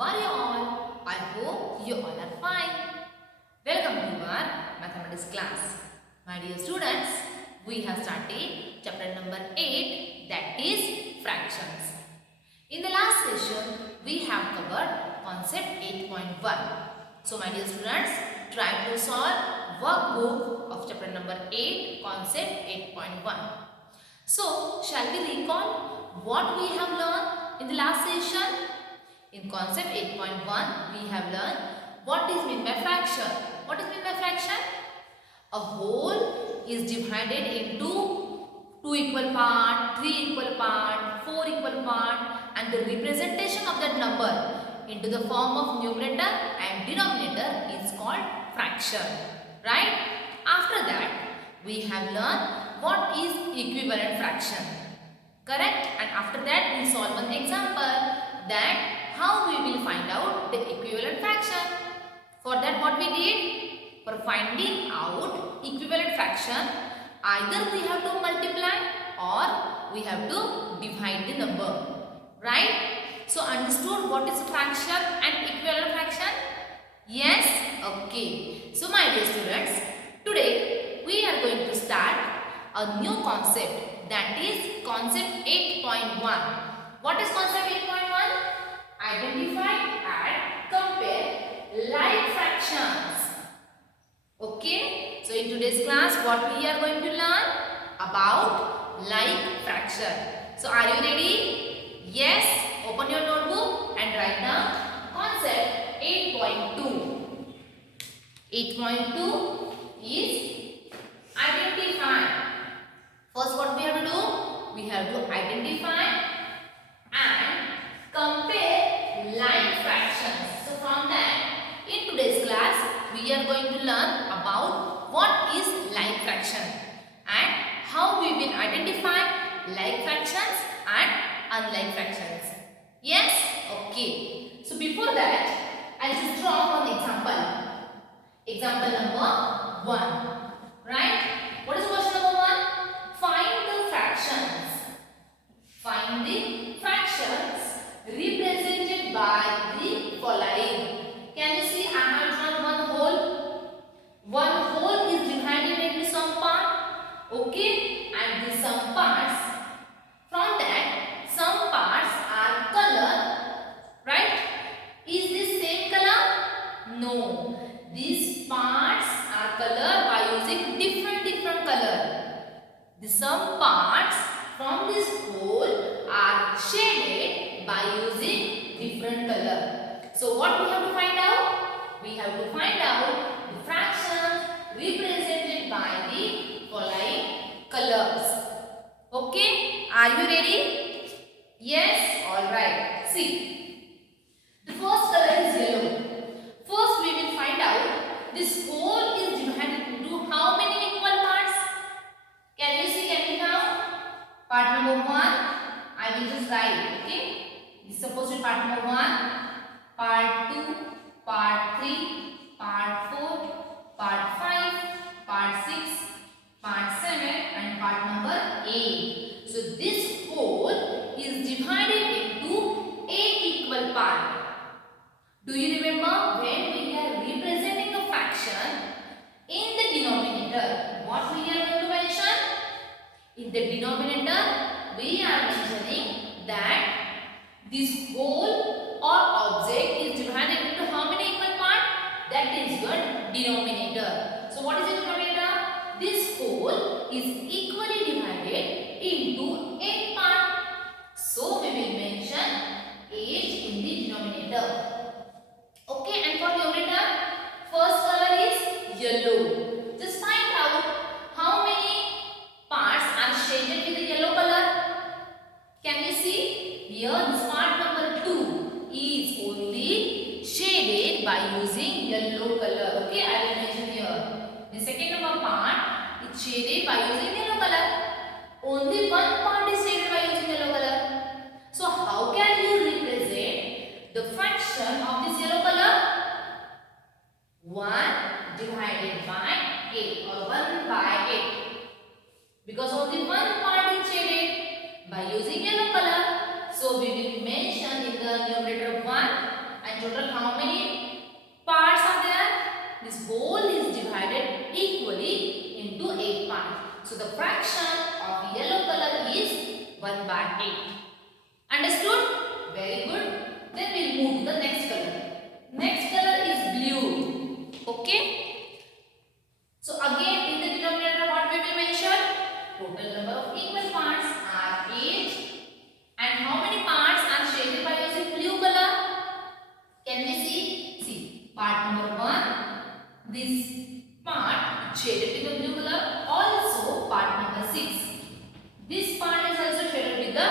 are you all? I hope you all are fine. Welcome to our mathematics class. My dear students, we have started chapter number 8, that is fractions. In the last session, we have covered concept 8.1. So my dear students, try to solve workbook of chapter number 8, concept 8.1. So, shall we recall what we have learned in the last session? In concept 8.1, we have learned what is meant by fraction. What is meant by fraction? A whole is divided into 2 equal part, 3 equal part, 4 equal part, and the representation of that number into the form of numerator and denominator is called fraction. Right? After that, we have learned what is equivalent fraction. Correct? And after that, we solve one example that how we will find out the equivalent fraction. For that, what we did? For finding out equivalent fraction, either we have to multiply or we have to divide the number. Right? So, understood what is fraction and equivalent fraction? Yes? Okay. So, my dear students, today we are going to start a new concept, that is concept 8.1. What is concept 8.1? Identify and compare like fractions. Okay. So, in today's class, what we are going to learn? About like fraction. So, are you ready? Yes. Open your notebook and write down concept 8.2. 8.2 is identify. First, what we have to do? We have to identify and compare like fractions. So, from that, in today's class, we are going to learn about what is like fraction and how we will identify like fractions and unlike fractions. Yes? Okay. So, before that, I'll just draw one example. Example number 1. Right? What is question number 1? Find the fractions. Find the fractions represented by the following. Can you see I have drawn one whole? One whole is divided into some part. Okay? And the some parts. From that, some parts are color. Right? Is this same color? No. These parts are colored by using different color. The some parts from this whole are shaded by using different color. So what we have to find out? We have to find out the fractions represented by the following colors. Okay? Are you ready? Yes? Alright. See. The first color is yellow. First, we will find out this whole is divided into how many equal parts? Can you see? Can you count? Part number 1, I will just write. Okay. This is supposed to be part number 1, part 2, part 3, part 4, part 5, part 6, part 7, and part number 8. So this whole is divided into 8 equal parts. Do you remember when we are representing a fraction in the denominator? What we are going to mention? In the denominator, we are mentioning that this whole or object is divided into how many equal parts? That is your denominator. So, what is the denominator? This whole is equally divided into 8 parts. So, we will mention 8 in the denominator. Okay, and for numerator, first color is yellow. Just find out how many parts are shaded with the yellow color. Can you see? Here, this part number 2 is only shaded by using yellow color. Okay, I will mention here. The second number part is shaded by using yellow color. Only one part is shaded by using yellow color. So, how can you represent the fraction of this yellow color? 1 divided by 8 or 1 by 8. Because only one part is shaded by using yellow color. So we will mention in the numerator 1 and and total how many parts are there? This whole is divided equally into 8 parts. So the fraction of yellow color is 1 by 8. Understood? Very good. Then we'll move to the next color. Next color is blue. Okay? So again in the denominator what we will mention? Total number of equal parts are 8. And how many parts are shaded by using blue color? Can we see? See, part number 1. This part shaded with the blue color. Also part number 6. This part is also shaded with the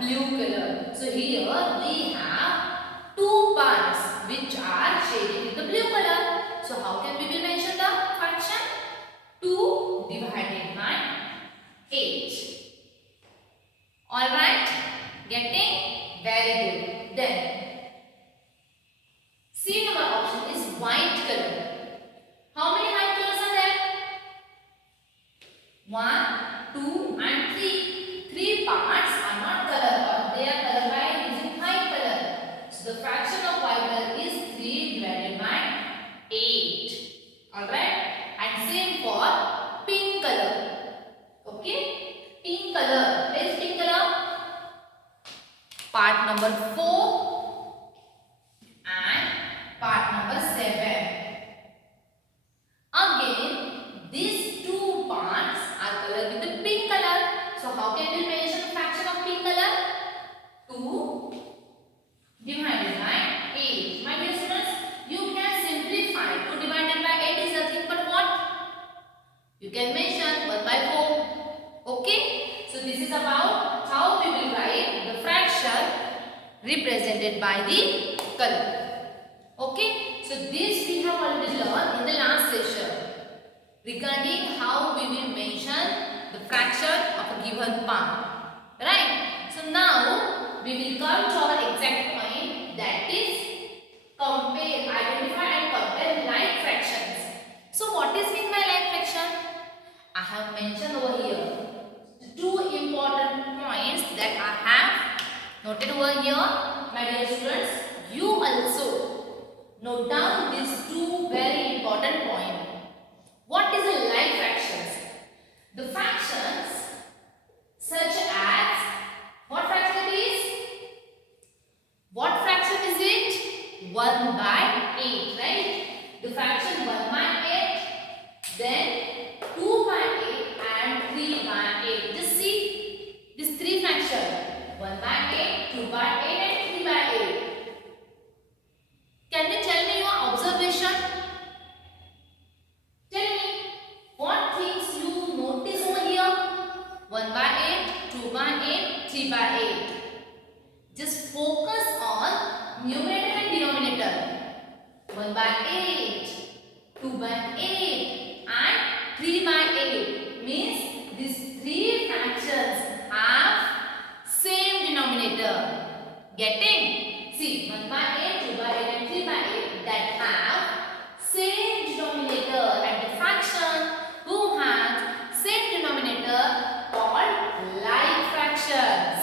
blue color. So here we have 2 parts which are shaded with the blue color. So how can we will mention the fraction? 2 divided by 8. Alright? Getting? Very good. Then C number option is white color. How many white colors are there? 1, 2 and 3. 3 parts are not color or they are color by using white color. So the fraction of white color is 3 divided by 8. Alright? And same for pink color. Okay? Pink color. Where is pink color? Part number 4 and part number 7. Again, these 2 parts are colored with the pink color. So how can we mention the fraction of pink color? 2 divided by 8. My dear students, you can simplify. 2 divided by 8 is nothing but what? You can mention 1 by 4. Okay? So this is about how we will write the fraction represented by the color. Okay? So this we have already learned in the last session regarding how we will mention the fraction of a given part. Right? So now we will come to our exact point, that is compare, identify and compare like fractions. So what is meant by like fraction? I have mentioned over here 2 important points that I have noted over here. My dear students, you also note down these 2 very important points. What is a like fractions? The fractions such as, what fraction it is? What fraction is it? 1 by 8, right? The fraction 1 by 8, then 2 by 8 and 3 by 8. Just see these 3 fractions, 1 by 8, 2 by 8 and 3 by 8. Can you tell me your observation? Tell me what things you notice over here. 1 by 8, 2 by 8, 3 by 8. Just focus on numerator and denominator. 1 by 8, 2 by 8 and 3 by 8 means these 3 fractions have same denominator. Getting? See, 1 by 8, 2 by 8 and 3 by 8 that have same denominator, and the fraction who has same denominator called like fractions.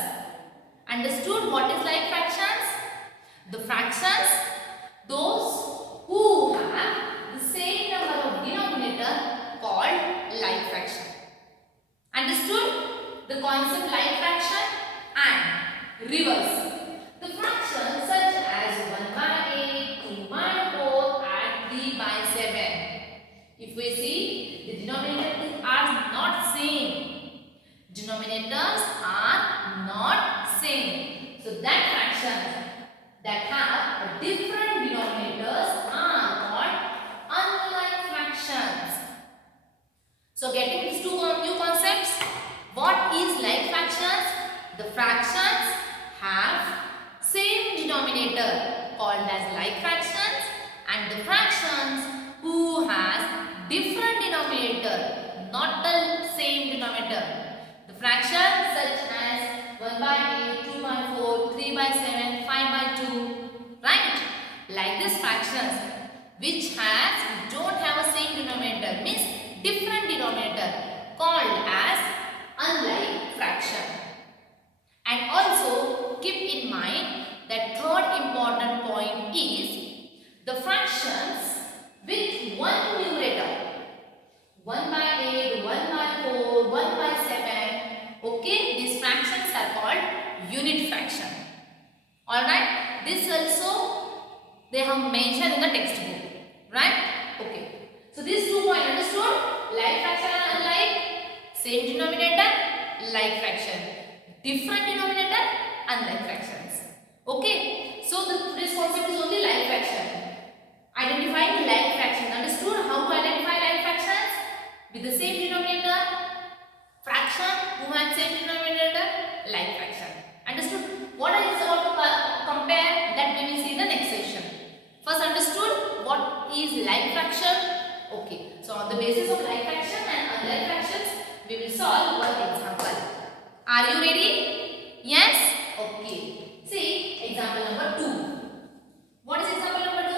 Understood what is like fractions? The fractions, those who have the same number of denominator called like fraction. Understood the concept like fraction? And reverse. The fractions such as 1 by 8, 2 by 4 and 3 by 7. If we see, the denominators are not same. Denominators are not same. So that fractions that have different denominators are called unlike fractions. So getting these 2 new concepts, what is like fractions? The fractions have same denominator called as like fractions, and the fractions who has different denominator, not the same denominator. The fractions such as 1 by 8, 2 by 4, 3 by 7, 5 by 2, right? Like this fractions which don't have a same denominator means different denominator called as unlike fraction. And also keep in mind that third important point is this also they have mentioned in the textbook, right? Okay. So these 2 points understood? Like fraction and unlike, same denominator, like fraction, different denominator, unlike fractions. Okay. So today's concept is only like fraction. Identifying like fractions. Understood how to identify like fractions? With the same denominator, fraction who has same denominator, like fraction. Understood? What is about to compare? That we will see in the next session. First, understood what is like fraction? Okay. So on the basis of like fraction and unlike fractions, we will solve one example. Are you ready? Yes? Okay. See example number 2. What is example number 2?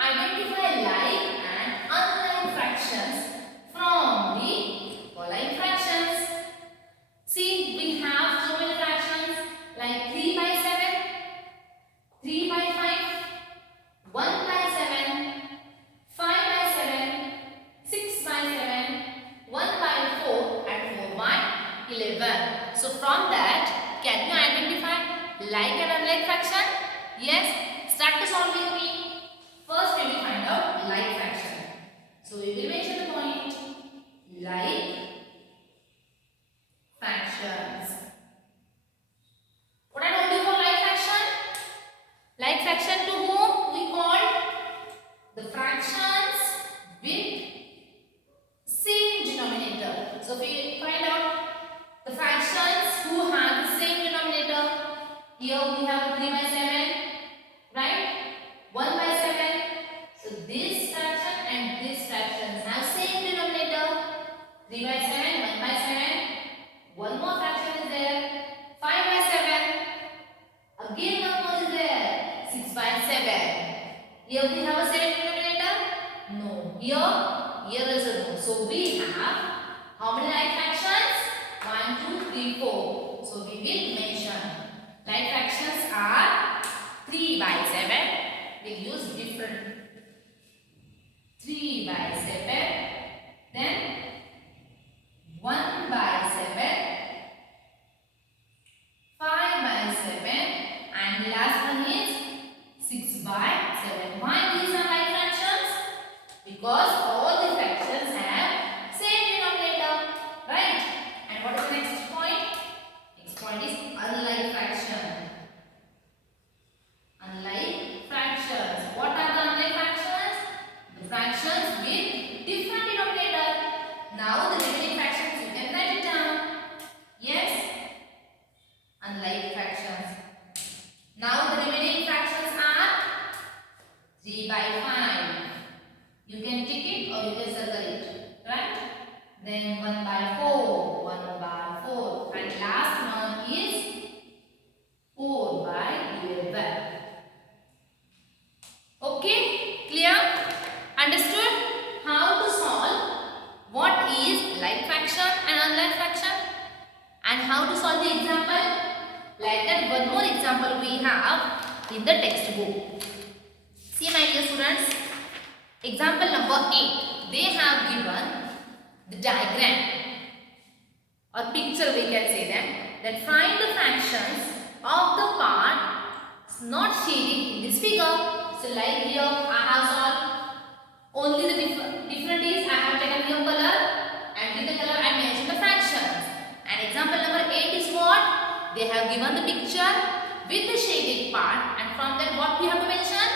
Identify like and unlike fractions from the following fractions. See, we have so many fractions like 3 by 7, 3 by 5, 1 by 7, 5 by 7, 6 by 7, 1 by 4 and 4 by 11. So from that, can you identify like and unlike fraction? Yes? Start to solve with me. First we will find out like fraction. So we will mention the point like fractions. What I told you for like fraction? Like fraction to whom we call the fractions with same denominator. So we find out the fractions who have the same denominator. Here we have 3 by 7, right? 1 by 7. So this fraction and this fraction have same denominator. 3 by 7, 1 by 7. One more fraction is there. 5 by 7. Again one more is there. 6 by 7. Here we have a same denominator? No. Here is a no. So we have how many like fractions? 1, 2, 3, 4. So we will mention like fractions are 3 by 7. We'll use different 3 by 7, then 1 by 7, 5 by 7, and the last one is 6 by 7. Why these are like fractions? Because all the fractions have same denominator, right? And what is the next point? Next point is unlike fraction. Unlike fractions. What are the unlike fractions? The fractions with different denominator. Now the remaining fractions you can write it down. Yes? Unlike fractions. Now the remaining fractions are 3 by 5. You can tick it or you can circle it. Right? Then 1 by 4. 1 by 4. And last one is 4 by 11. Okay, clear? Understood how to solve what is like fraction and unlike fraction and how to solve the example? Like that one more example we have in the textbook. See my dear students, example number 8. They have given the diagram or picture we can say that find the fractions of the parts not shaded in this figure. So like here I have solved. Only the different is I have taken here color and with the color I mentioned the fractions. And example number 8 is what? They have given the picture with the shaded part and from that what we have to mention?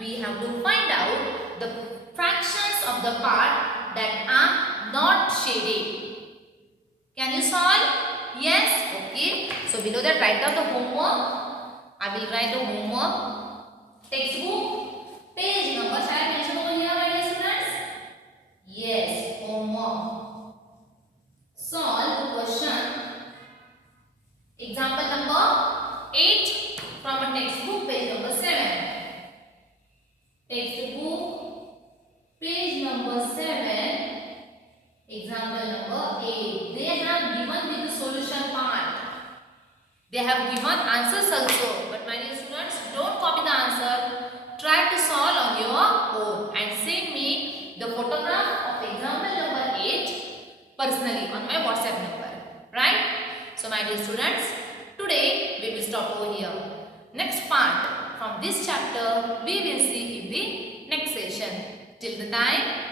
We have to find out the fractions of the part that are not shaded. Can you solve? Yes? Okay. So below that write down the homework. I will write the homework. Textbook, page number. Shall I mention over here, my dear students? Yes, homework. Solve the question. Example number 8 from a textbook, page number 7. Textbook, page number 7. Example number 8. They have given with the solution part. They have given answers also. But my dear students, don't copy the answer. Try to solve on your own and send me the photograph of example number 8 personally on my WhatsApp number. Right? So my dear students, today we will stop over here. Next part from this chapter we will see in the next session. Till the time,